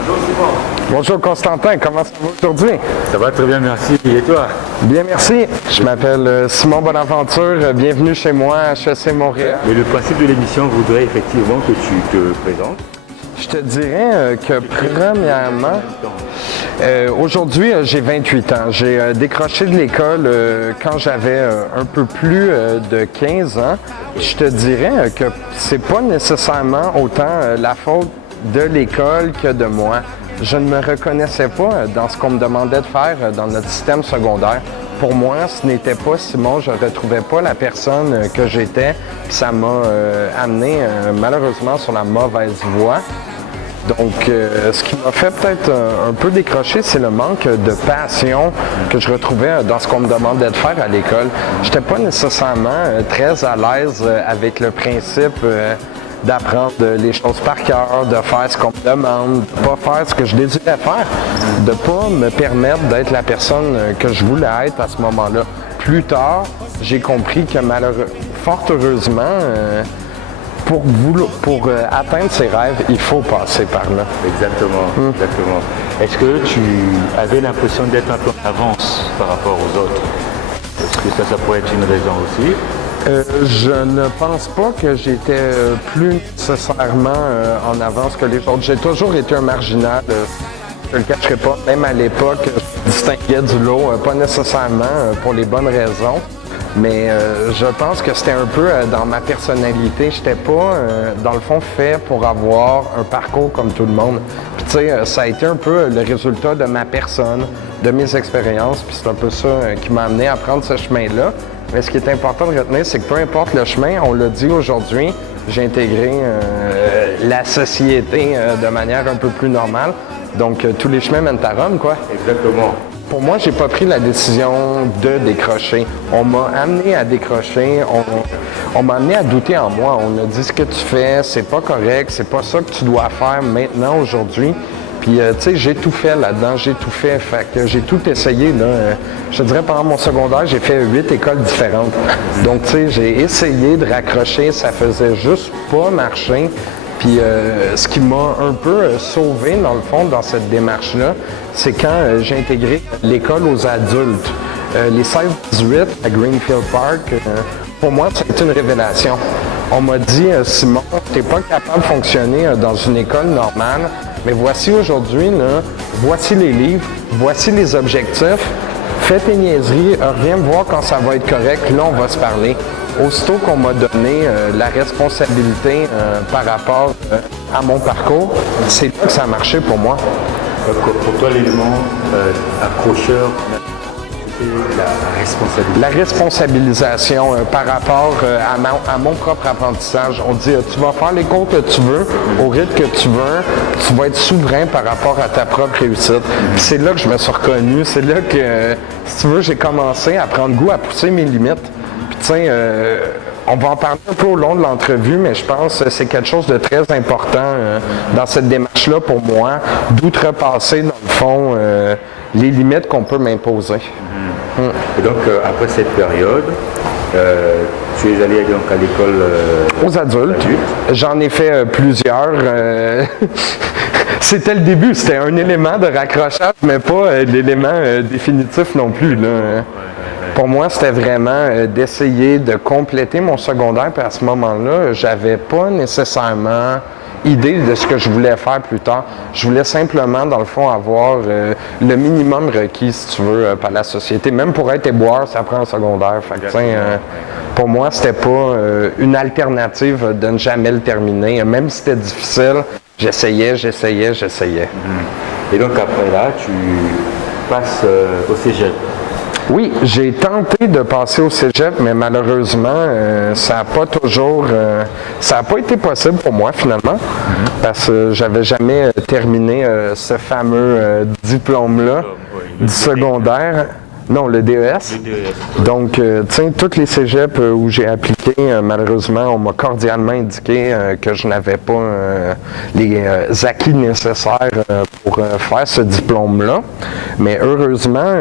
Bonjour Simon. Bonjour Constantin, comment ça va aujourd'hui? Ça va très bien, merci. Et toi? Bien, merci. Je m'appelle Simon Bonaventure, bienvenue chez moi à HEC Montréal. Et le principe de l'émission voudrait effectivement que tu te présentes. Je te dirais que premièrement, aujourd'hui j'ai 28 ans. J'ai décroché de l'école quand j'avais un peu plus de 15 ans. Je te dirais que c'est pas nécessairement autant la faute de l'école que de moi. Je ne me reconnaissais pas dans ce qu'on me demandait de faire dans notre système secondaire. Pour moi, ce n'était pas Simon, je ne retrouvais pas la personne que j'étais. Ça m'a amené malheureusement sur la mauvaise voie. Donc, ce qui m'a fait peut-être un peu décrocher, c'est le manque de passion que je retrouvais dans ce qu'on me demandait de faire à l'école. Je n'étais pas nécessairement très à l'aise avec le principe d'apprendre les choses par cœur, de faire ce qu'on me demande, de pas faire ce que je désirais faire, de pas me permettre d'être la personne que je voulais être à ce moment-là. Plus tard, j'ai compris que fort heureusement, pour atteindre ses rêves, il faut passer par là. Exactement, exactement. Est-ce que tu avais l'impression d'être un peu en avance par rapport aux autres? Est-ce que ça pourrait être une raison aussi? Je ne pense pas que j'étais plus nécessairement en avance que les autres. J'ai toujours été un marginal, je ne le cacherai pas. Même à l'époque, je me distinguais du lot, pas nécessairement pour les bonnes raisons. Mais je pense que c'était un peu dans ma personnalité. Je n'étais pas, dans le fond, fait pour avoir un parcours comme tout le monde. Puis tu sais, ça a été un peu le résultat de ma personne, de mes expériences. Puis c'est un peu ça qui m'a amené à prendre ce chemin-là. Mais ce qui est important de retenir, c'est que peu importe le chemin, on l'a dit aujourd'hui, j'ai intégré la société de manière un peu plus normale. Donc, tous les chemins mènent à Rome, quoi. Exactement. Pour moi, j'ai pas pris la décision de décrocher. On m'a amené à décrocher, on m'a amené à douter en moi. On a dit ce que tu fais, c'est pas correct, c'est pas ça que tu dois faire maintenant, aujourd'hui. Puis, tu sais, j'ai tout fait là-dedans, j'ai tout fait. Fait que j'ai tout essayé, là. Je te dirais, pendant mon secondaire, j'ai fait 8 écoles différentes. Donc, tu sais, j'ai essayé de raccrocher, ça faisait juste pas marcher. Puis ce qui m'a un peu sauvé, dans le fond, dans cette démarche-là, c'est quand j'ai intégré l'école aux adultes. Les 16-18 à Greenfield Park, pour moi, ça a été une révélation. On m'a dit, Simon, tu n'es pas capable de fonctionner dans une école normale, mais voici aujourd'hui, là, voici les livres, voici les objectifs, fais tes niaiseries, reviens me voir quand ça va être correct, là, on va se parler. Aussitôt qu'on m'a donné la responsabilité par rapport à mon parcours, c'est là que ça a marché pour moi. Pour toi, l'élément accrocheur, c'était la responsabilité. La responsabilisation par rapport à mon propre apprentissage. On dit, tu vas faire les cours que tu veux, au rythme que tu veux, tu vas être souverain par rapport à ta propre réussite. Puis c'est là que je me suis reconnu, c'est là que, si tu veux, j'ai commencé à prendre goût à pousser mes limites. On va en parler un peu au long de l'entrevue, mais je pense que c'est quelque chose de très important dans cette démarche-là pour moi, d'outrepasser, dans le fond, les limites qu'on peut m'imposer. Et donc, après cette période, tu es allé donc à l'école aux adultes. J'en ai fait plusieurs. C'était le début, c'était un élément de raccrochage, mais pas l'élément définitif non plus, là. Pour moi, c'était vraiment d'essayer de compléter mon secondaire. Puis à ce moment-là, j'avais pas nécessairement idée de ce que je voulais faire plus tard. Je voulais simplement, dans le fond, avoir le minimum requis, si tu veux, par la société. Même pour être éboueur, ça prend un secondaire. Fait que, pour moi, c'était pas une alternative de ne jamais le terminer. Même si c'était difficile, j'essayais. Et donc après là, tu passes au cégep. Oui, j'ai tenté de passer au cégep, mais malheureusement, ça n'a pas toujours, ça n'a pas été possible pour moi finalement, parce que j'avais jamais terminé ce fameux diplôme-là du secondaire. Non, le DES. Donc, tu sais, tous les cégeps où j'ai appliqué, malheureusement, on m'a cordialement indiqué que je n'avais pas les acquis nécessaires pour faire ce diplôme-là. Mais heureusement,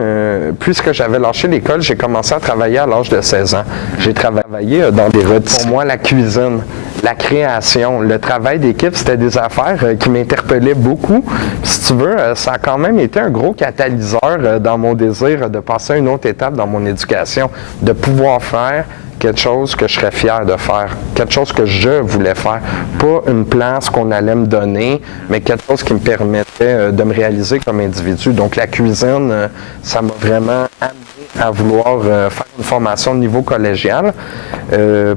puisque j'avais lâché l'école, j'ai commencé à travailler à l'âge de 16 ans. J'ai travaillé dans des rôtisseries. Pour moi, la cuisine la création, le travail d'équipe, c'était des affaires qui m'interpellaient beaucoup. Si tu veux, ça a quand même été un gros catalyseur dans mon désir de passer à une autre étape dans mon éducation, de pouvoir faire quelque chose que je serais fier de faire, quelque chose que je voulais faire, pas une place qu'on allait me donner, mais quelque chose qui me permettait de me réaliser comme individu. Donc la cuisine, ça m'a vraiment amené à vouloir faire une formation de niveau collégial.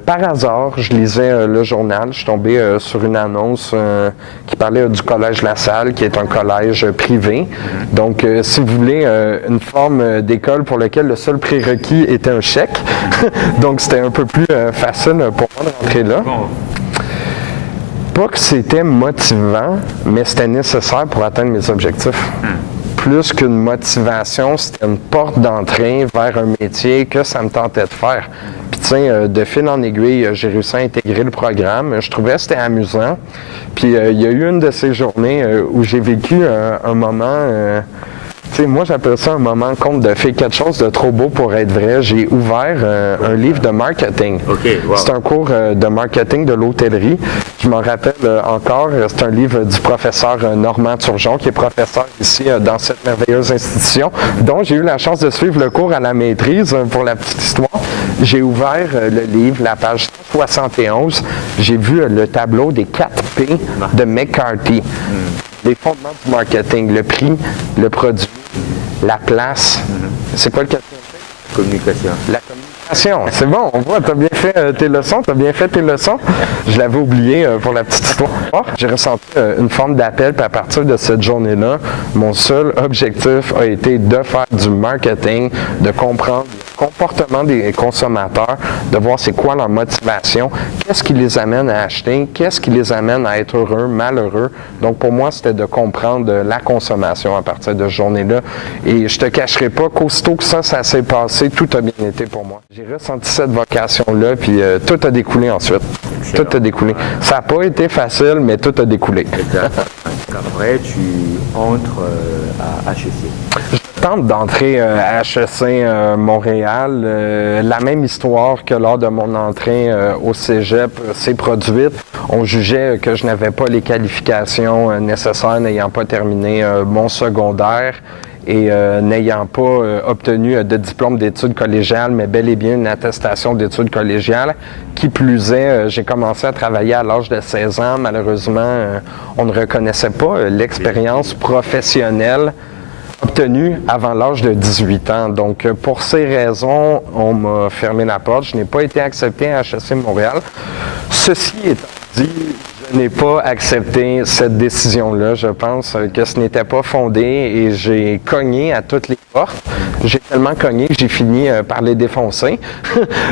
Par hasard, je lisais le journal, je suis tombé sur une annonce qui parlait du Collège La Salle, qui est un collège privé. Donc, si vous voulez, une forme d'école pour laquelle le seul prérequis était un chèque. Donc, c'était un peu plus facile pour moi de rentrer là. Pas que c'était motivant, mais c'était nécessaire pour atteindre mes objectifs. Plus qu'une motivation, c'était une porte d'entrée vers un métier que ça me tentait de faire. Puis tu sais, de fil en aiguille, j'ai réussi à intégrer le programme. Je trouvais que c'était amusant. Puis il y a eu une de ces journées où j'ai vécu un moment... tu sais, moi, j'appelle ça un moment conte de fées, quelque chose de trop beau pour être vrai. J'ai ouvert un livre de marketing. Okay, wow. C'est un cours de marketing de l'hôtellerie. Je m'en rappelle encore, c'est un livre du professeur Normand Turgeon, qui est professeur ici dans cette merveilleuse institution, dont j'ai eu la chance de suivre le cours à la maîtrise. Pour la petite histoire, j'ai ouvert le livre, la page 71. J'ai vu le tableau des 4 P de McCarthy. Les fondements du marketing, le prix, le produit, la place. C'est quoi le quatrième P? Communication. La communication. C'est bon, on voit, tu as bien fait tes leçons, Je l'avais oublié pour la petite histoire. J'ai ressenti une forme d'appel, puis à partir de cette journée-là, mon seul objectif a été de faire du marketing, de comprendre le comportement des consommateurs, de voir c'est quoi leur motivation, qu'est-ce qui les amène à acheter, qu'est-ce qui les amène à être heureux, malheureux. Donc pour moi, c'était de comprendre la consommation à partir de cette journée-là. Et je te cacherai pas qu'aussitôt que ça s'est passé, tout a bien été pour moi. J'ai ressenti cette vocation-là, puis tout a découlé ensuite. Excellent. Tout a découlé. Ça n'a pas été facile, mais tout a découlé. Exact. Après, tu entres à HEC. Je tente d'entrer à HEC Montréal. La même histoire que lors de mon entrée au cégep s'est produite. On jugeait que je n'avais pas les qualifications nécessaires, n'ayant pas terminé mon secondaire. Et n'ayant pas obtenu de diplôme d'études collégiales, mais bel et bien une attestation d'études collégiales. Qui plus est, j'ai commencé à travailler à l'âge de 16 ans. Malheureusement, on ne reconnaissait pas l'expérience professionnelle obtenue avant l'âge de 18 ans. Donc, pour ces raisons, on m'a fermé la porte. Je n'ai pas été accepté à HEC Montréal. Ceci étant dit, je n'ai pas accepté cette décision-là. Je pense que ce n'était pas fondé et j'ai cogné à toutes les portes. J'ai tellement cogné que j'ai fini par les défoncer.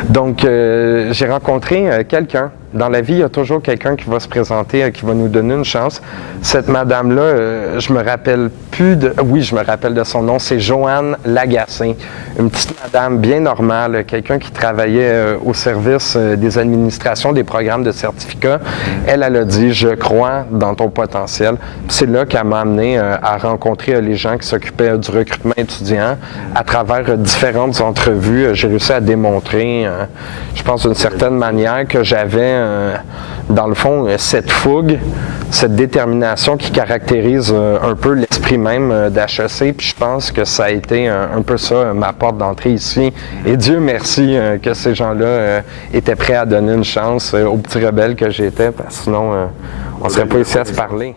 Donc, j'ai rencontré quelqu'un. Dans la vie, il y a toujours quelqu'un qui va se présenter, qui va nous donner une chance. Cette madame-là, je me rappelle plus de... Oui, je me rappelle de son nom. C'est Joanne Lagacé. Une petite madame bien normale, quelqu'un qui travaillait au service des administrations, des programmes de certificats. Elle a dit, je crois dans ton potentiel. C'est là qu'elle m'a amené à rencontrer les gens qui s'occupaient du recrutement étudiant. À travers différentes entrevues, j'ai réussi à démontrer, je pense d'une certaine manière, que j'avais dans le fond cette fougue, cette détermination qui caractérise un peu l'esprit même d'HEC. Puis je pense que ça a été un peu ça, ma porte d'entrée ici. Et Dieu merci que ces gens-là étaient prêts à donner une chance aux petits rebelles que j'étais, parce que sinon on ne serait pas ici à se parler.